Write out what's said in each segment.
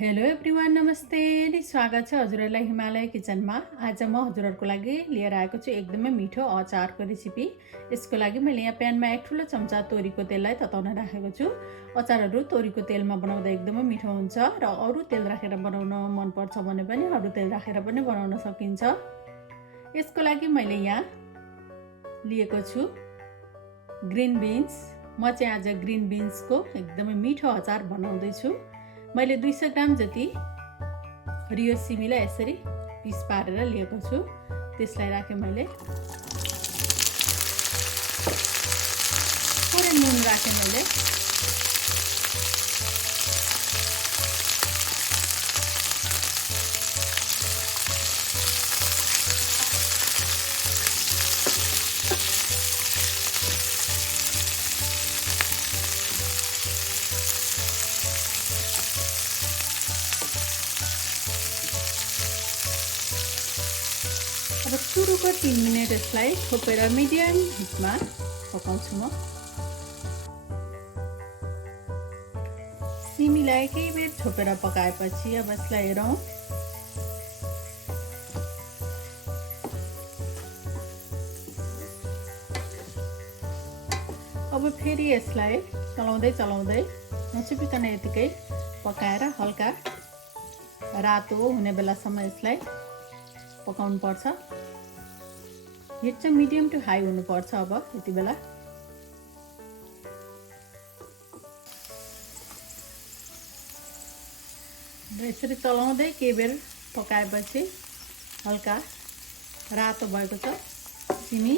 Hello everyone, नमस्ते अनि स्वागत छ हजुरहरूलाई हिमालय किचनमा। आज म हजुरहरूको लागि लिएर आएको छु एकदमै मिठो अचारको रेसिपी। यसको लागि मैले यहाँ प्यानमा एक ठुलो चम्चा तोरीको तेललाई तताउन राखेको छु। अचारहरू तोरीको तेलमा बनाउँदा एकदमै मिठो हुन्छ र अरू तेल राखेर बनाउन मन पर्छ भने पनि अरू तेल राखेर पनि बनाउन सकिन्छ। यसको लागि मैले यहाँ लिएको छु ग्रीन बिन्स। म चाहिँ आज ग्रीन बिन्सको एकदमै मिठो अचार बनाउँदै छु। मैले 200 ग्राम जति हरियो सिमीलाई यसरी पिस पारेर लिएको छु। त्यसलाई राखेँ मैले। थोरै नुन राखेँ मैले। अब सुरुको 3 मिनट यसलाई छोपेर मिडियम हिटमा पकाउँछु म। सिमीलाई केही बेर छोपेर पकाएपछि अब यसलाई हेरौँ। अब फेरि यसलाई चलाउँदै नछुपिकन यतिकै पकाएर हल्का रातो हुने बेलासम्म यसलाई पकाउनु पर्छ। हिट चाहिँ मिडियम टु हाई हुनुपर्छ। अब यति बेला यसरी चलाउँदै केही बेर पकाएपछि हल्का रातो भएको छ सिमी।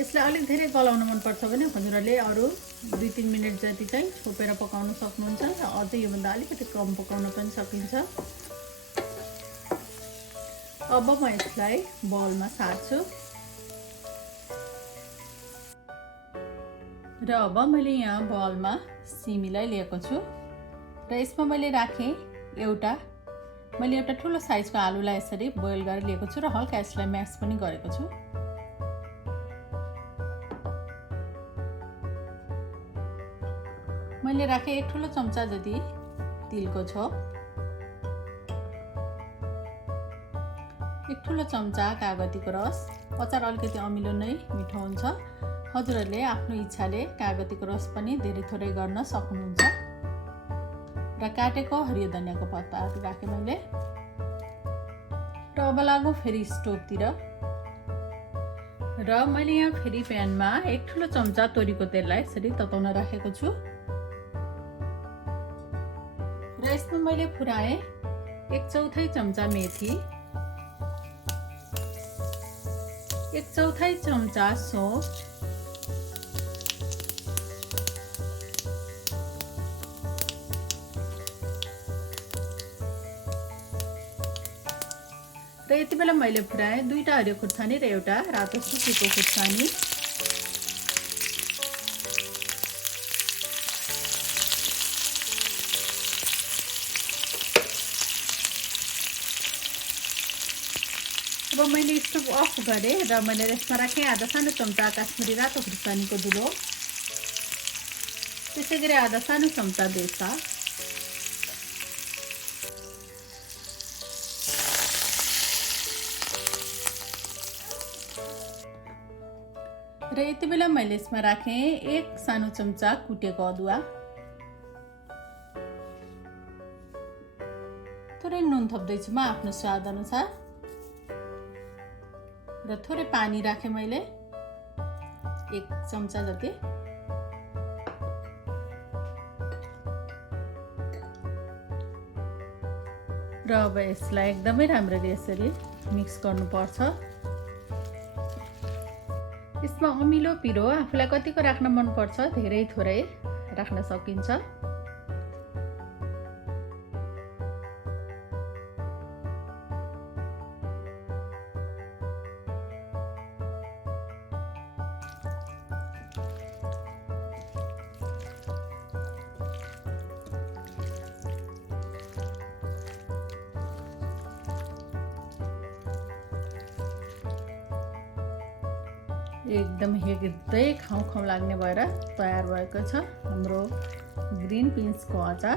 यसलाई अलिक धेरै गलाउन मन पर्छ भने हजुरहरूले अरू 2-3 मिनट जति चाहिँ छोपेर पकाउन सक्नुहुन्छ र अझै योभन्दा अलिकति कम पकाउन पनि सकिन्छ। अब म यसलाई बलमा सार्छु र अब मैले यहाँ बलमा सिमीलाई लिएको छु र यसमा मैले राखेँ मैले एउटा ठुलो साइजको आलुलाई यसरी बोइल गरेर लिएको छु र हल्का यसलाई म्यास पनि गरेको छु। मैले राखेँ एक ठुलो चम्चा जति तिलको छोप, एक ठुलो चम्चा कागतीको रस। अचार अलिकति अमिलो नै मिठो हुन्छ। हजुरहरूले आफ्नो इच्छाले कागतीको रस पनि धेरै थोरै गर्न सक्नुहुन्छ। र काटेको हरियो धनियाँको पत्ताहरू राखेँ मैले। र अब लागौँ फेरि स्टोभतिर र मैले यहाँ फेरि प्यानमा एक ठुलो चम्चा तोरीको तेललाई यसरी तताउन राखेको छु र यसमा मैले फुराएँ 1/4 चम्चा मेथी, 1/4 चम्चा सौंफ, र यति बेला मैले फुराएँ 2टा हरियो खुर्सानी र एउटा रातो सुकेको खुर्सानी। अब मैले स्टोभ अफ गरेँ र मैले यसमा राखेँ आधा सानो चम्चा काश्मिरी रातो खुर्सानीको धुलो, त्यसै गरी आधा सानो चम्चा बेसा, र यति बेला मैले यसमा राखेँ 1 सानो चम्चा कुटेको अदुवा, थोरै नुन थप्दैछु म आफ्नो स्वाद अनुसार र थोरै पानी राखेँ मैले 1 चम्चा जति। र अब यसलाई एकदमै राम्ररी यसरी मिक्स गर्नुपर्छ। यसमा अमिलो पिरो आफूलाई कतिको राख्न मन पर्छ, धेरै थोरै राख्न सकिन्छ। एकदम हेर्दै खाउँ लाग्ने भएर तयार भएको छ हाम्रो ग्रीन बिन्सको अचार।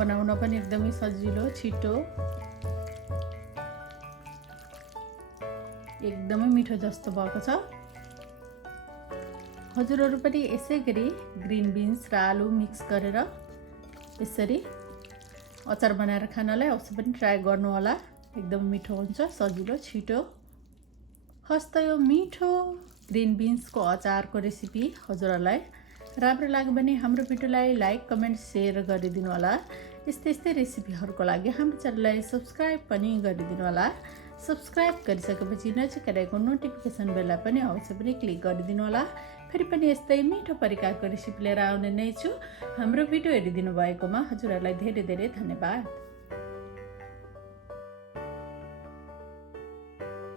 बनाउन पनि एकदमै सजिलो छिटो एकदमै मिठो जस्तो भएको छ। हजुरहरू पनि यसै गरी ग्रिन बिन्स र आलु मिक्स गरेर यसरी अचार बनाएर खानलाई अवश्य पनि ट्राई गर्नु होला। एकदम मिठो हुन्छ, सजिलो छिटो। हस्त यो मिठो ग्रिन बिन्सको अचारको रेसिपी हजुरहरूलाई राम्रो लाग्यो भने हाम्रो भिडियोलाई लाइक, कमेन्ट, सेयर गरिदिनु होला। यस्तै रेसिपीहरूको लागि हाम्रो च्यानललाई सब्स्क्राइब पनि गरिदिनु होला। सब्स्क्राइब गरिसकेपछि नजिकै रहेको नोटिफिकेसन बेललाई पनि अवश्य पनि क्लिक गरिदिनु होला। फेरि पनि यस्तै मिठो परिकारको रेसिपी लिएर आउने नै छु। हाम्रो भिडियो हेरिदिनु भएकोमा हजुरहरूलाई धेरै धेरै धन्यवाद।